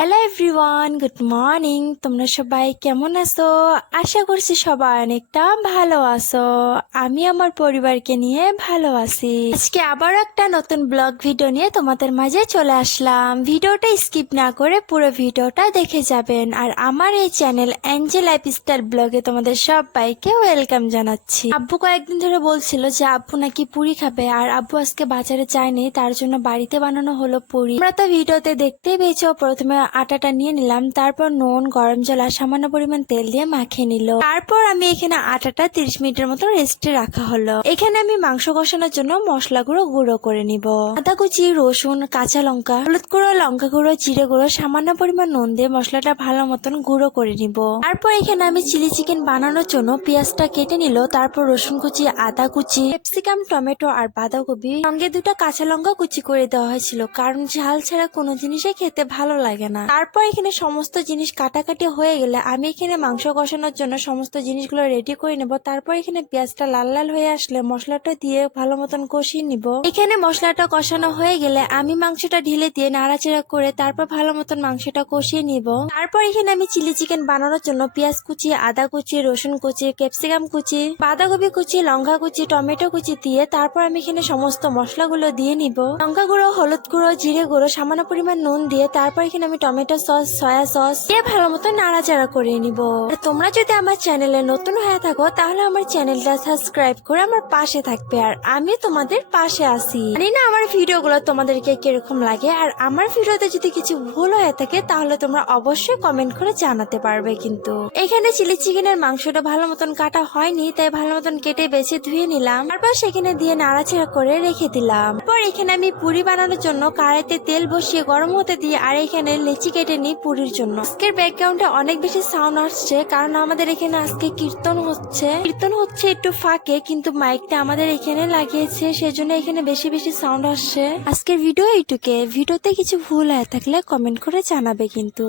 Hello everyone, good morning. তোমরা সবাই কেমন আছো? আশা করছি সবাই অনেকটা ভালো আছো। আমি আমার পরিবারকে নিয়ে ভালো আছি। আজকে আবার একটা নতুন ব্লগ ভিডিও নিয়ে তোমাদের মাঝে চলে আসলাম। ভিডিওটা স্কিপ না করে পুরো ভিডিওটা দেখে যাবেন। আর আমার এই চ্যানেল এঞ্জেল লাইফস্টাইল ব্লগে তোমাদের সবাইকে ওয়েলকাম জানাচ্ছি। আব্বু কয়েকদিন ধরে বলছিল যে আব্বু নাকি পুরি খাবে, আর আব্বু আজকে বাজারে যায়নি, তার জন্য বাড়িতে বানানো হলো পুরি। আমরা তো ভিডিওতে দেখতেই পেয়েছো, প্রথমে আটাটা নিয়ে নিলাম, তারপর নুন, গরম জল আর সামান্য পরিমাণ তেল দিয়ে মাখিয়ে নিল। তারপর আমি এখানে আটাটা 30 মিনিটের মতো রেস্টে রাখা হলো। এখানে আমি মাংস কষানোর জন্য মশলাগুলো গুঁড়ো করে নিব। আদা কুচি, রসুন, কাঁচা লঙ্কা, হলুদ গুঁড়ো, লঙ্কা গুঁড়ো, জিরে গুঁড়ো, সামান্য পরিমাণ নুন দিয়ে মশলাটা ভালো মতন গুঁড়ো করে নিব। তারপর এখানে আমি চিলি চিকেন বানানোর জন্য পেঁয়াজটা কেটে নিল, তারপর রসুন কুচি, আদা কুচি, ক্যাপসিকাম, টমেটো আর বাঁধাকপি, সঙ্গে 2টা কাঁচা লঙ্কা কুচি করে দেওয়া হয়েছিল, কারণ ঝাল ছাড়া কোনো জিনিসই খেতে ভালো লাগে না। তারপর এখানে সমস্ত জিনিস কাটাকাটি হয়ে গেলে আমি এখানে মাংস কষানোর জন্য সমস্ত জিনিসগুলো রেডি করে নেব। তারপর এখানে পেঁয়াজটা লাল লাল হয়ে আসলে মশলাটা দিয়ে ভালো মতন কষিয়ে নিব। এখানে মশলাটা কষানো হয়ে গেলে আমি মাংসটা ঢেলে দিয়ে নাড়াচাড়া করে তারপর ভালো মতন মাংসটা কষিয়ে নিব। তারপর এখানে আমি চিলি চিকেন বানানোর জন্য পেঁয়াজ কুচি, আদা কুচি, রসুন কুচি, ক্যাপসিকাম কুচি, বাঁধাকপি কুচি, লঙ্কা কুচি, টমেটো কুচি দিয়ে তারপর আমি এখানে সমস্ত মশলাগুলো দিয়ে নিব। লঙ্কা গুঁড়ো, হলুদ গুঁড়ো, জিরে গুঁড়ো, সামান্য পরিমাণ নুন দিয়ে তারপর এখানে আমি টমেটো সস, সয়া সস দিয়ে ভালো মতো নাড়াচাড়া করে নিব। আর তোমরা যদি আমার চ্যানেলে নতুন হয়ে থাকো তাহলে আমার চ্যানেলটা সাবস্ক্রাইব করে আমার পাশে থাকবে, আর আমি তোমাদের পাশে আছি। জানি না আমার ভিডিওগুলো তোমাদেরকে কিরকম লাগে, আর আমার ভিডিওতে যদি কিছু ভুল হয়ে থাকে তাহলে তোমরা অবশ্যই কমেন্ট করে জানাতে পারবে। কিন্তু এখানে চিলি চিকেনের মাংসটা ভালো মতন কাটা হয়নি, তাই ভালো মতন কেটে বেছে ধুয়ে নিলাম। তারপর সেখানে দিয়ে নাড়াচাড়া করে রেখে দিলাম। তারপর এখানে আমি পুরি বানানোর জন্য কড়াইতে তেল বসিয়ে গরম হতে দিয়ে আর এখানে লেচি কেটে নিই পুরির জন্য। আজকের ব্যাকগ্রাউন্ডে অনেক বেশি সাউন্ড আসছে, কারণ আমাদের এখানে আজকে কীর্তন হচ্ছে একটু ফাঁকে, কিন্তু মাইকটা আমাদের এখানে লাগিয়েছে, সেজন্য এখানে বেশি বেশি সাউন্ড আসছে। আজকের ভিডিও এইটুকে। ভিডিওতে কিছু ভুল হয়ে থাকলে কমেন্ট করে জানাবে কিন্তু।